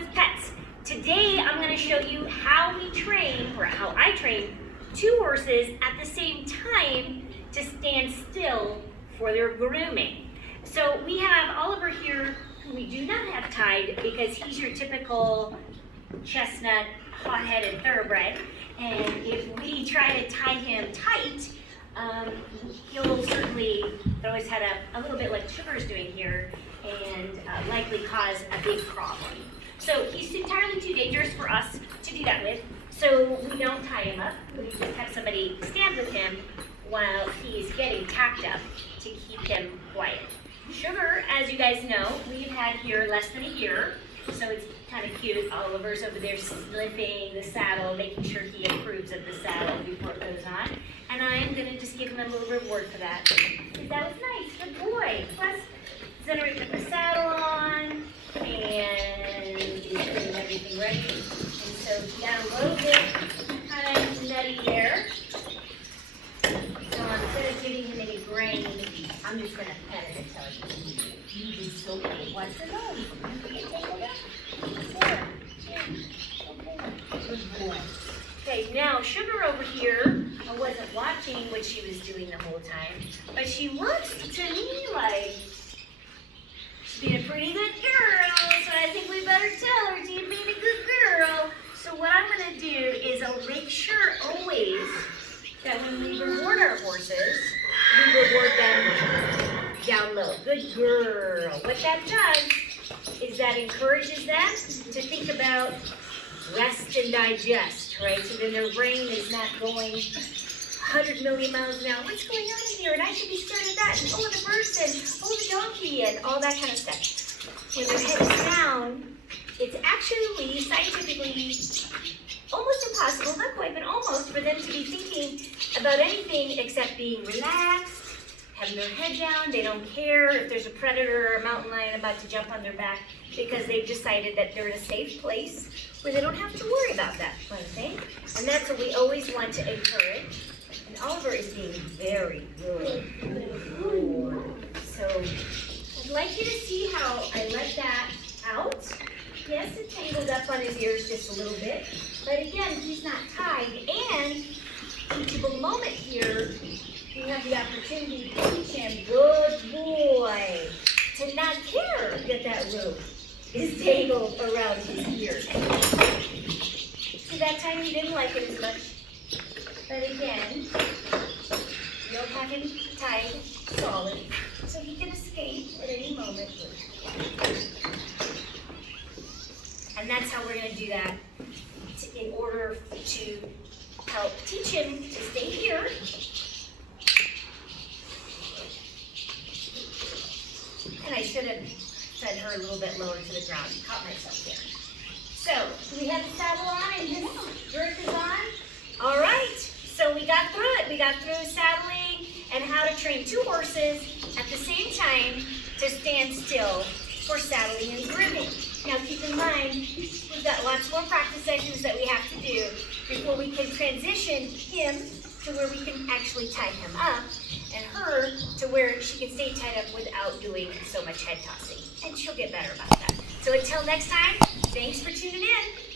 with pets. Today I'm going to show you how we train, or how I train, two horses at the same time to stand still for their grooming. So we have Oliver here, who we do not have tied because he's your typical chestnut, hot-headed thoroughbred. And if we try to tie him tight, he'll certainly throw his head up a little bit like Sugar's doing here and likely cause a big problem. So he's entirely too dangerous for us to do that with, so we don't tie him up. We just have somebody stand with him while he's getting tacked up to keep him quiet. Sugar, as you guys know, we've had here less than a year, so it's kind of cute. Oliver's over there sniffing the saddle, making sure he approves of the saddle before it goes on. And I'm going to just give him a little reward for that. That was nice. Good boy. Plus, then we put the saddle on, and he's getting everything ready. And so he got a little bit kind of nutty there. So instead of giving him any brain, I'm just going to pet it and tell him, you do so good. Watch your nose. You get tangled up. There. Okay. Good boy. Okay, now Sugar over here, I wasn't watching what she was doing the whole time, but she looks to me like she's being a pretty good girl, so I think we better tell her she's being a good girl. So what I'm going to do is I'll make sure always that when we reward our horses, we reward them down low. Good girl. What that does is that encourages them to think about rest and digest, right? So then their brain is not going 100 million miles an hour. What's going on in here? And I should be scared of that. And oh, the person. Oh, the donkey. And all that kind of stuff. When their head is down, it's actually scientifically almost impossible, not quite, but almost, for them to be thinking about anything except being relaxed, having their head down. They don't care if there's a predator or a mountain lion about to jump on their back because they've decided that they're in a safe place where they don't have to worry about that kind of thing. And that's what we always want to encourage. And Oliver is being very good. So I'd like you to see how I let that out. Yes, it tangled up on his ears just a little bit. But again, he's not tied. And teachable moment here, you have the opportunity to teach him, good boy, to not care that that rope is tangled around his ears. See, that time he didn't like it as much. But again, you'll have him tied solid so he can escape at any moment. And that's how we're going to do that in order to help teach him to stay here. And I should have set her a little bit lower to the ground. Caught myself there. So, we have the saddle on and his girth is on. All right. So we got through it. We got through saddling and how to train two horses at the same time to stand still for saddling and grooming. Now keep in mind, we've got lots more practice sessions that we have to do before we can transition him to where we can actually tie him up, and her to where she can stay tied up without doing so much head tossing. And she'll get better about that. So until next time, thanks for tuning in.